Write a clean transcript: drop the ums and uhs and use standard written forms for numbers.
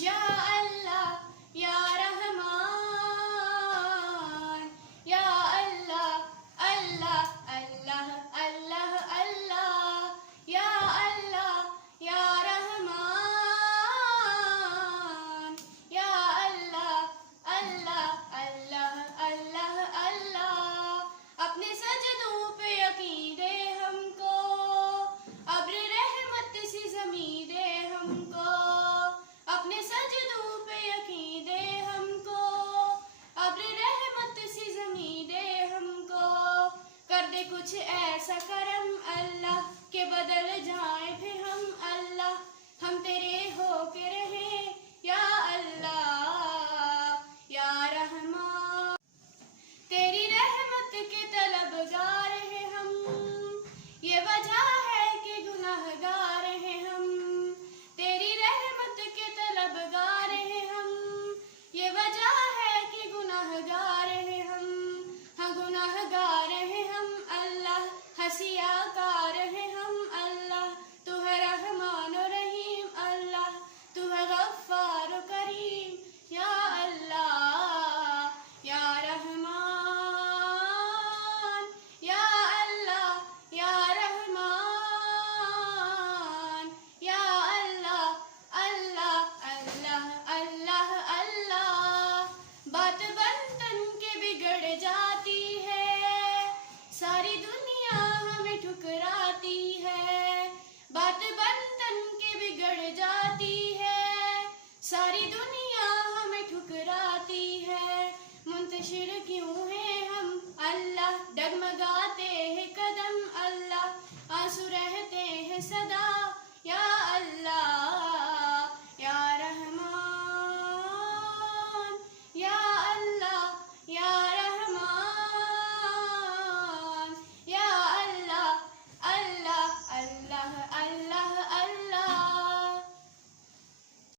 یا اللہ یا رحمان یا اللہ اللہ اللہ اللہ اللہ یا اللہ یا رحمان یا اللہ اللہ اللہ اللہ اللہ اپنے سجدوں پہ یقین دے ہم کو ابر رحمت سی زمین دے ہم کو اپنے سجدوں پہ یقین دے ہم کو ابر رحمت سی زمین دے ہم کو کر دے کچھ ایسا کرم اللہ کہ بدل جائیں پھر ہم اللہ ہم تیرے ہو کے رہیں یا اللہ یا رحمان تیری رحمت کے طلبگار ہیں ہم یہ وجہ ہے کہ گناہ گار ہیں ہم تیری رحمت کے طلبگار ہیں ہم یہ وجہ ہے کہ گناہ گار ہیں ہم ہاں گناہ گار ہیں ہم اللہ ہنسیا کار ہیں ہم اللہ تو ہے رحمان و رحیم اللہ تو ہے غفار و کریم یا اللہ یا رحمان یا اللہ یا رحمان یا اللہ اللہ اللہ اللہ اللہ بات برتن کے بگڑ جاتی ہے ساری دنیا ہمیں ٹھکراتی ہے بات برتن کے بگڑ جاتی ہے ساری دنیا ہمیں ٹھکراتی ہے منتشر کیوں ہیں ہم اللہ ڈگمگاتے ہیں